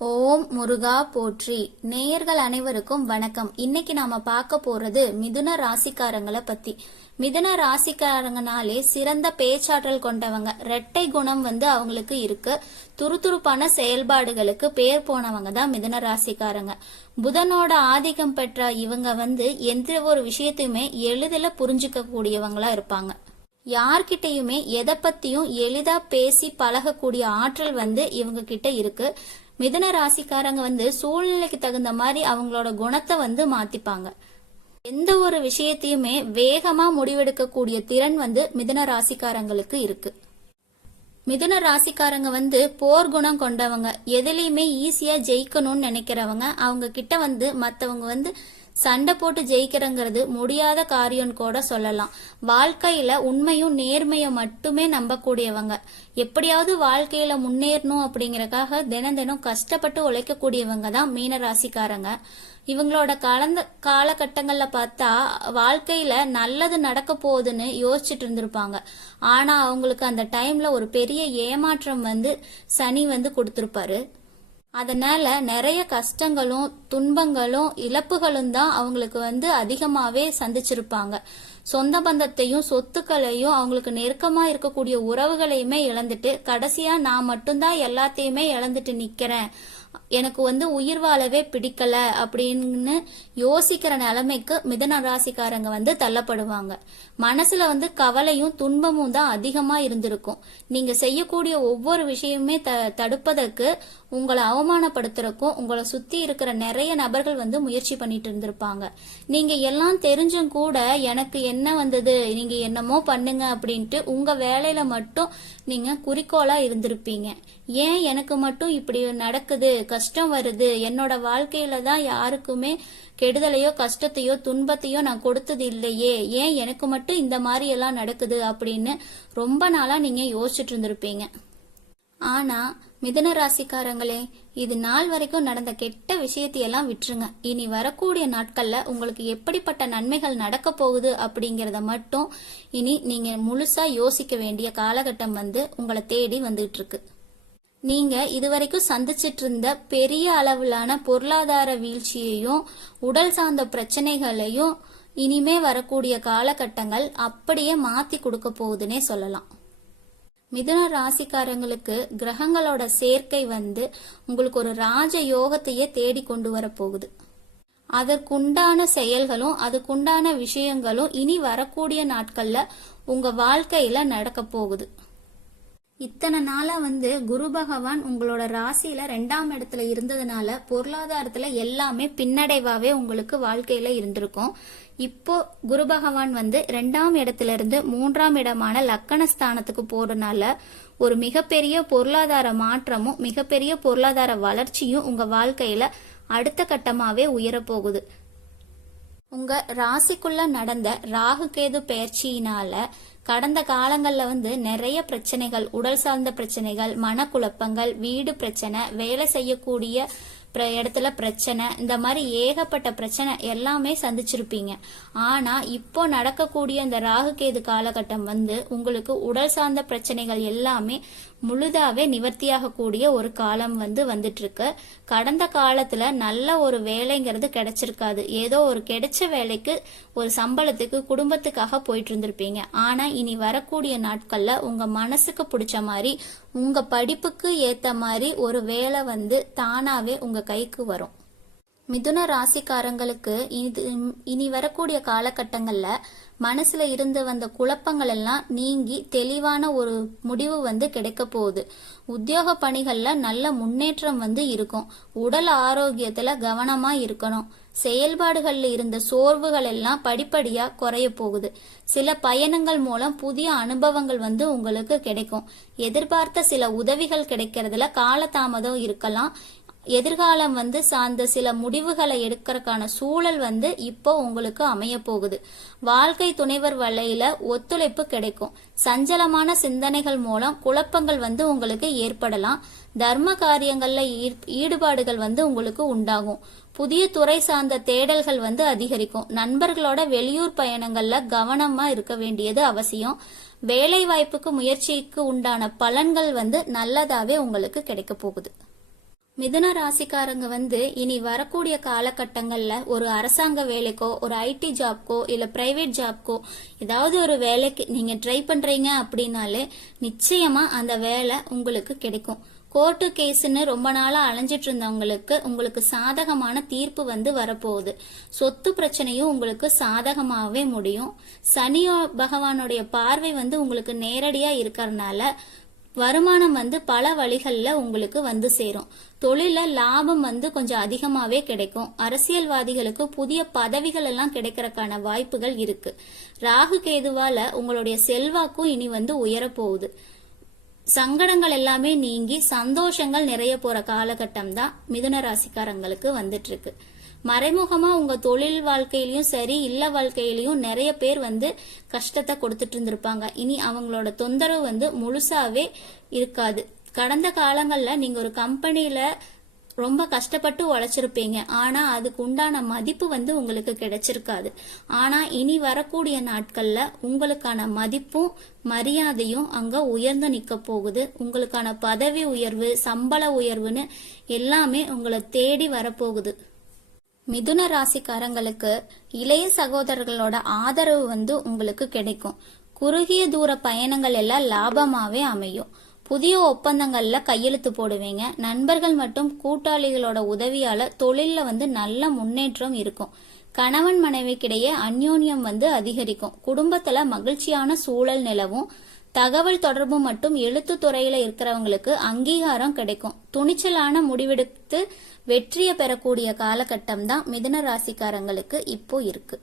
ஓம் முருகா போற்றி. நேயர்கள் அனைவருக்கும் வணக்கம். இன்னைக்கு நாம பார்க்க போறது மிதுன ராசிக்காரங்களை பத்தி. மிதுன ராசிக்காரங்கனாலே சிறந்த பேச்சாற்றல் கொண்டவங்க, இரட்டை குணம் அவங்களுக்கு இருக்கு. துருதுருப்பான செயல்பாடுகளுக்கு பேர் போனவங்க தான் மிதுன ராசிக்காரங்க. புதனோட ஆதிக்கம் பெற்ற இவங்க எந்த ஒரு விஷயத்தையுமே எளிதில் புரிஞ்சுக்க கூடியவங்களா இருப்பாங்க. யார்கிட்டயுமே எதை பத்தியும் எளிதா பேசி பழகக்கூடிய ஆற்றல் இவங்க கிட்ட இருக்கு. மிதுன ராசிக்காரங்க சூழ்நிலைக்கு தகுந்த மாதிரி அவங்களோட குணத்தை மாத்திப்பாங்க. எந்த ஒரு விஷயத்தையுமே வேகமா முடிவெடுக்கக்கூடிய திறன் மிதுன ராசிக்காரங்களுக்கு இருக்கு. மிதுன ராசிக்காரங்க போர் குணம் கொண்டவங்க, எதுலையுமே ஈஸியா ஜெயிக்கணும்னு நினைக்கிறவங்க. அவங்க கிட்ட மத்தவங்க சண்டை போட்டு ஜெயிக்கிறங்கிறது முடியாத காரியம் கூட சொல்லலாம். வாழ்க்கையில உண்மையும் நேர்மையும் மட்டுமே நம்பக்கூடியவங்க. எப்படியாவது வாழ்க்கையில முன்னேறணும் அப்படிங்கறக்காக தினம் தினம் கஷ்டப்பட்டு உழைக்கக்கூடியவங்க தான் மீன ராசிக்காரங்க. இவங்களோட கலந்த காலகட்டங்கள்ல பார்த்தா வாழ்க்கையில நல்லது நடக்க போகுதுன்னு யோசிச்சுட்டு இருந்திருப்பாங்க. ஆனா அவங்களுக்கு அந்த டைம்ல ஒரு பெரிய ஏமாற்றம் சனி கொடுத்திருப்பாரு. அதனால நிறைய கஷ்டங்களும் துன்பங்களும் இழப்புகளும் தான் அவங்களுக்கு அதிகமாவே சந்திச்சிருப்பாங்க. சொந்த பந்தத்தையும் சொத்துக்களையும் அவங்களுக்கு நெருக்கமா இருக்கக்கூடிய உறவுகளையுமே இழந்துட்டு கடைசியா நான் மட்டும்தான் எல்லாத்தையுமே இழந்துட்டு நிக்கிறேன், எனக்கு உயிர் வாழவே பிடிக்கல அப்படின்னு யோசிக்கிற நிலைமைக்கு மிதுன ராசிக்காரங்க தள்ளப்படுவாங்க. மனசுல கவலையும் துன்பமும் தான் அதிகமா இருந்திருக்கும். நீங்க செய்யக்கூடிய ஒவ்வொரு விஷயமே தடுப்பதற்கு, உங்களை அவமானப்படுத்துறக்கும் உங்களை சுத்தி இருக்கிற நிறைய நபர்கள் முயற்சி பண்ணிட்டு இருந்திருப்பாங்க. நீங்க எல்லாம் தெரிஞ்சும் கூட எனக்கு என்ன வந்தது, நீங்க என்னமோ பண்ணுங்க அப்படின்ட்டு உங்க வேலையில மட்டும் நீங்க குறிக்கோளா இருந்திருப்பீங்க. ஏன் எனக்கு மட்டும் இப்படி நடக்குது, கஷ்டம் வருது, என்னோட வாழ்க்கையில தான் யாருக்குமே கெடுதலையோ கஷ்டத்தையோ துன்பத்தையோ நான் கொடுத்தது இல்லையே, ஏன் எனக்கு மட்டும் இந்த மாதிரி எல்லாம் நடக்குது அப்படின்னு ரொம்ப நாளா நீங்க யோசிச்சுட்டு இருந்திருப்பீங்க. ஆனா மிதுன ராசிக்காரங்களே, இது நாள் வரைக்கும் நடந்த கெட்ட விஷயத்தையெல்லாம் விட்டுருங்க. இனி வரக்கூடிய நாட்கள்ல உங்களுக்கு எப்படிப்பட்ட நன்மைகள் நடக்க போகுது அப்படிங்கறத மட்டும் இனி நீங்க முழுசா யோசிக்க வேண்டிய காலகட்டம் உங்களை தேடி வந்துட்டு இருக்கு. நீங்க இதுவரைக்கும் சந்திச்சிட்டு இருந்த பெரிய அளவிலான பொருளாதார வீழ்ச்சியையும் உடல் சார்ந்த பிரச்சனைகளையும் இனிமே வரக்கூடிய காலகட்டங்கள் அப்படியே மாத்தி கொடுக்க போகுதுன்னே சொல்லலாம். மிதுன ராசிக்காரங்களுக்கு கிரகங்களோட சேர்க்கை உங்களுக்கு ஒரு ராஜ யோகத்தையே தேடி கொண்டு வர போகுது. அதற்குண்டான செயல்களும் அதுக்குண்டான விஷயங்களும் இனி வரக்கூடிய நாட்கள்ல உங்க வாழ்க்கையில நடக்க போகுது. இத்தனை நாளா குரு பகவான் உங்களோட ராசியில 2ஆம் இடத்துல இருந்ததுனால பொருளாதாரத்துல எல்லாமே பின்னடைவாவே உங்களுக்கு வாழ்க்கையில இருந்திருக்கும். இப்போ குரு பகவான் 2ஆம் இடத்துல இருந்து 3ஆம் இடமான லக்கணஸ்தானத்துக்கு போறதுனால ஒரு மிகப்பெரிய பொருளாதார மாற்றமும் மிகப்பெரிய பொருளாதார வளர்ச்சியும் உங்க வாழ்க்கையில அடுத்த கட்டமாவே உயரப்போகுது. உங்க ராசிக்குள்ள நடந்த ராகு கேது பெயர்ச்சியினால கடந்த காலங்கள்ல நிறைய பிரச்சனைகள், உடல் சார்ந்த பிரச்சனைகள், மனக்குழப்பங்கள், வீடு பிரச்சனை, வேலை செய்யக்கூடிய இடத்துல பிரச்சனை, இந்த மாதிரி ஏகப்பட்ட பிரச்சனை எல்லாமே சந்திச்சிருப்பீங்க. ஆனா இப்போ நடக்கக்கூடிய இந்த ராகு கேது காலகட்டம் உங்களுக்கு உடல் சார்ந்த பிரச்சனைகள் எல்லாமே முழுதாவே நிவர்த்தியாக கூடிய ஒரு காலம் வந்துட்டு இருக்கு. கடந்த காலத்துல நல்ல ஒரு வேலைங்கிறது கிடைச்சிருக்காது. ஏதோ ஒரு கிடைச்ச வேலைக்கு ஒரு சம்பளத்துக்கு குடும்பத்துக்காக போயிட்டு இருந்திருப்பீங்க. ஆனா இனி வரக்கூடிய நாட்கள்ல உங்க மனசுக்கு பிடிச்ச மாதிரி உங்க படிப்புக்கு ஏத்த மாதிரி ஒரு வேலை தானாவே உங்க கைக்கு வரும். மிதுன ராசிக்காரங்களுக்கு இனி வரக்கூடிய காலகட்டங்கள்ல மனசுல இருந்து வந்த குழப்பங்கள் எல்லாம் நீங்கி தெளிவான ஒரு முடிவு கிடைக்க போகுது. உத்தியோக பணிகள்ல நல்ல முன்னேற்றம் இருக்கும். உடல் ஆரோக்கியத்துல கவனமா இருக்கணும். செயல்பாடுகள்ல இருந்த சோர்வுகள் எல்லாம் படிப்படியா குறைய போகுது. சில பயணங்கள் மூலம் புதிய அனுபவங்கள் உங்களுக்கு கிடைக்கும். எதிர்பார்த்த சில உதவிகள் கிடைக்கிறதுல காலதாமதம் இருக்கலாம். எதிர்காலம் சார்ந்த சில முடிவுகளை எடுக்கிறதுக்கான சூழல் இப்போ உங்களுக்கு அமைய போகுது. வாழ்க்கை துணைவர் வலையில ஒத்துழைப்பு கிடைக்கும். சஞ்சலமான சிந்தனைகள் மூலம் குழப்பங்கள் உங்களுக்கு ஏற்படலாம். தர்ம காரியங்கள்ல ஈடுபாடுகள் உங்களுக்கு உண்டாகும். புதிய துறை சார்ந்த தேடல்கள் அதிகரிக்கும். நண்பர்களோட வெளியூர் பயணங்கள்ல கவனமா இருக்க வேண்டியது அவசியம். வேலை வாய்ப்புக்கு முயற்சிக்கு உண்டான பலன்கள் நல்லதாவே உங்களுக்கு கிடைக்க போகுது. மிதுன ராசிக்காரங்க இனி வரக்கூடிய காலகட்டங்கள்ல ஒரு அரசாங்க வேலைக்கோ ஒரு ஐடி ஜாப்க்கோ இல்ல பிரைவேட் ஜாப்க்கோ ஏதாவது ஒரு வேலைக்கு நீங்க ட்ரை பண்றீங்க அப்படின்னாலே நிச்சயமா அந்த வேலை உங்களுக்கு கிடைக்கும். கோர்ட்டு கேஸ்ன்னு ரொம்ப நாளா அலைஞ்சிட்டு இருந்தவங்களுக்கு உங்களுக்கு சாதகமான தீர்ப்பு வரப்போகுது. சொத்து பிரச்சனையும் உங்களுக்கு சாதகமாகவே முடியும். சனி பகவானுடைய பார்வை உங்களுக்கு நேரடியா இருக்கறனால வருமானம் பல வழிகள்ல உங்களுக்கு சேரும். தொழில லாபம் கொஞ்சம் அதிகமாவே கிடைக்கும். அரசியல்வாதிகளுக்கு புதிய பதவிகள் எல்லாம் கிடைக்கிறதுக்கான வாய்ப்புகள் இருக்கு. ராகு கேதுவால உங்களுடைய செல்வாக்கும் இனி உயர போகுது. சங்கடங்கள் எல்லாமே நீங்கி சந்தோஷங்கள் நிறைய போற காலகட்டம் தான் மிதுன ராசிக்காரங்களுக்கு வந்துட்டு இருக்கு. மறைமுகமா உங்க தொழில் வாழ்க்கையிலயும் சரி இல்ல வாழ்க்கையிலயும் நிறைய பேர் கஷ்டத்தை கொடுத்துட்டு இருந்திருப்பாங்க. இனி அவங்களோட தொந்தரவு முழுசாவே இருக்காது. கடந்த காலங்கள்ல நீங்க ஒரு கம்பெனில ரொம்ப கஷ்டப்பட்டு உழைச்சிருப்பீங்க. ஆனா அதுக்கு உண்டான மதிப்பு உங்களுக்கு கிடைச்சிருக்காது. ஆனா இனி வரக்கூடிய நாட்கள்ல உங்களுக்கான மதிப்பும் மரியாதையும் அங்க உயர்ந்து நிக்க போகுது. உங்களுக்கான பதவி உயர்வு சம்பள உயர்வுன்னு எல்லாமே உங்களை தேடி வரப்போகுது. மிதுன ராசிக்காரங்களுக்கு இளைய சகோதரர்களோட ஆதரவு உங்களுக்கு கிடைக்கும். குறுகிய தூர பயணங்கள் எல்லாம் லாபமாவே அமையும். புதிய ஒப்பந்தங்கள்ல கையெழுத்து போடுவீங்க. நண்பர்கள் மற்றும் கூட்டாளிகளோட உதவியால தொழில்ல நல்ல முன்னேற்றம் இருக்கும். கணவன் மனைவிக்கிடையே அந்யோன்யம் அதிகரிக்கும். குடும்பத்துல மகிழ்ச்சியான சூழல் நிலவும். தகவல் தொடர்பு மற்றும் எழுத்து துறையில இருக்கிறவங்களுக்கு அங்கீகாரம் கிடைக்கும். துணிச்சலான முடிவெடுத்து வெற்றியை பெறக்கூடிய காலகட்டம் தான் மிதுன ராசிக்காரங்களுக்கு இப்போ இருக்கு.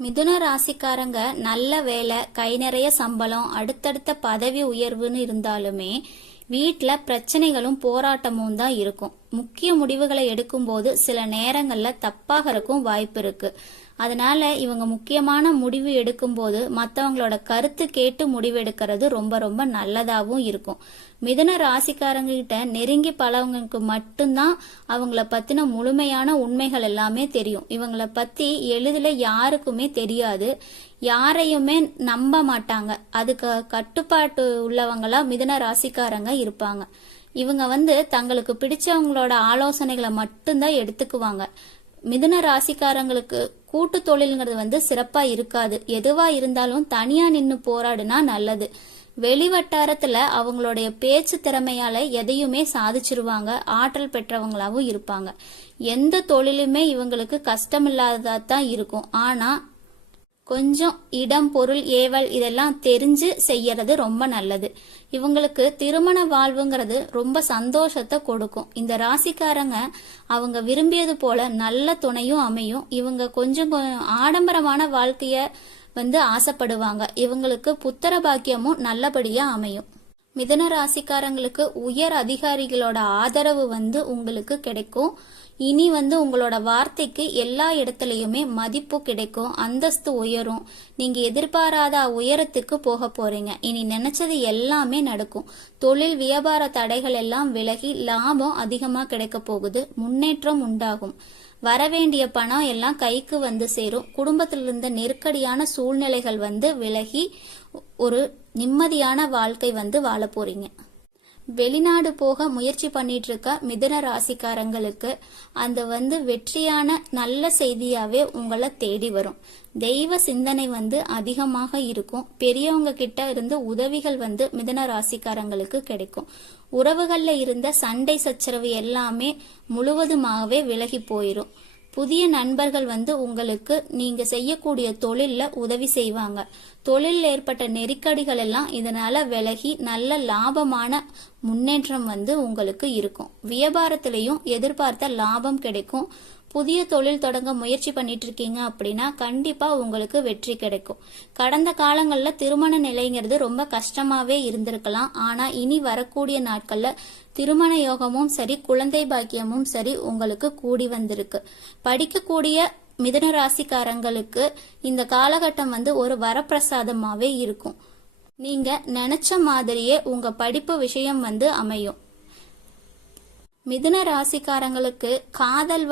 மிதுன ராசிக்காரங்க நல்ல வேலை, கை நிறைய சம்பளம், அடுத்தடுத்த பதவி உயர்வுன்னு இருந்தாலுமே வீட்டுல பிரச்சனைகளும் போராட்டமும் தான் இருக்கும். முக்கிய முடிவுகளை எடுக்கும் போது சில நேரங்கள்ல தப்பாகறக்கும் வாய்ப்பு இருக்கு. அதனால இவங்க முக்கியமான முடிவு எடுக்கும் போது மற்றவங்களோட கருத்து கேட்டு முடிவு எடுக்கிறது ரொம்ப ரொம்ப நல்லதாவும் இருக்கும். மிதுன ராசிக்காரங்க கிட்ட நெருங்கி பழவங்களுக்கு மட்டும்தான் அவங்கள பத்தின முழுமையான உண்மைகள் எல்லாமே தெரியும். இவங்கள பத்தி எளிதில் யாருக்குமே தெரியாது. யாரையுமே நம்ப மாட்டாங்க. அதுக்கு கட்டுப்பாட்டு உள்ளவங்களா மிதுன ராசிக்காரங்க இருப்பாங்க. இவங்க தங்களுக்கு பிடிச்சவங்களோட ஆலோசனைகளை மட்டும்தான் எடுத்துக்குவாங்க. மிதுன ராசிக்காரங்களுக்கு கூட்டு தொழில்ங்கிறது சிறப்பா இருக்காது. எதுவா இருந்தாலும் தனியா நின்னு போராடுனா நல்லது. வெளிவட்டாரத்துல அவங்களுடைய பேச்சு திறமையால எதையுமே சாதிச்சிருவாங்க. ஆற்றல் பெற்றவங்களாவும் இருப்பாங்க. எந்த தொழிலுமே இவங்களுக்கு கஷ்டமில்லாததா தான் இருக்கும். ஆனா கொஞ்சம் இடம் பொருள் ஏவல் இதெல்லாம் தெரிஞ்சு செய்யறது ரொம்ப நல்லது. இவங்களுக்கு திருமண வாழ்வுங்கிறது ரொம்ப சந்தோஷத்தை கொடுக்கும். இந்த ராசிக்காரங்க அவங்க விரும்பியது போல நல்ல துணையும் அமையும். இவங்க கொஞ்சம் ஆடம்பரமான வாழ்க்கைய ஆசைப்படுவாங்க. இவங்களுக்கு புத்திர பாக்கியமும் நல்லபடியா அமையும். மிதுன ராசிக்காரங்களுக்கு உயர் அதிகாரிகளோட ஆதரவு உங்களுக்கு கிடைக்கும். இனி உங்களோட வார்த்தைக்கு எல்லா இடத்துலயுமே மதிப்பு கிடைக்கும். அந்தஸ்து உயரும். நீங்க எதிர்பாராத உயரத்துக்கு போக போறீங்க. இனி நினைச்சது எல்லாமே நடக்கும். தொழில் வியாபார தடைகள் எல்லாம் விலகி லாபம் அதிகமா கிடைக்க போகுது. முன்னேற்றம் உண்டாகும். வரவேண்டிய பணம் எல்லாம் கைக்கு சேரும். குடும்பத்தில் இருந்த நெருக்கடியான சூழ்நிலைகள் விலகி ஒரு நிம்மதியான வாழ்க்கை வாழ போறீங்க. வெளிநாடு போக முயற்சி பண்ணிட்டு இருக்க மிதுன ராசிக்காரங்களுக்கு அந்த வெற்றியான நல்ல செய்தியாவே உங்களை தேடி வரும். தெய்வ சிந்தனை அதிகமாக இருக்கும். பெரியவங்க கிட்ட இருந்து உதவிகள் மிதுன ராசிக்காரங்களுக்கு கிடைக்கும். உறவுகள்ல இருந்த சண்டை சச்சரவு எல்லாமே முழுவதுமாகவே விலகி போயிரும். புதிய நண்பர்கள் உங்களுக்கு நீங்க செய்யக்கூடிய தொழில்ல உதவி செய்வாங்க. தொழில் ஏற்பட்ட நெருக்கடிகள் எல்லாம் இதனால விலகி நல்ல லாபமான முன்னேற்றம் உங்களுக்கு இருக்கும். வியாபாரத்திலையும் எதிர்பார்த்த லாபம் கிடைக்கும். புதிய தொழில் தொடங்க முயற்சி பண்ணிட்டு இருக்கீங்க அப்படின்னா கண்டிப்பா உங்களுக்கு வெற்றி கிடைக்கும். கடந்த காலங்கள்ல திருமண நிலைங்கிறது ரொம்ப கஷ்டமாவே இருந்திருக்கலாம். ஆனா இனி வரக்கூடிய நாட்கள்ல திருமண யோகமும் சரி குழந்தை பாக்கியமும் சரி உங்களுக்கு கூடி வந்திருக்கு. படிக்கக்கூடிய மிதுன ராசிக்காரங்களுக்கு இந்த காலகட்டம் ஒரு வரப்பிரசாதமாவே இருக்கும். நீங்க நினைச்ச மாதிரியே உங்க படிப்பு விஷயம் அமையும். மிதுன ராசிக்காரங்களுக்கு காதல்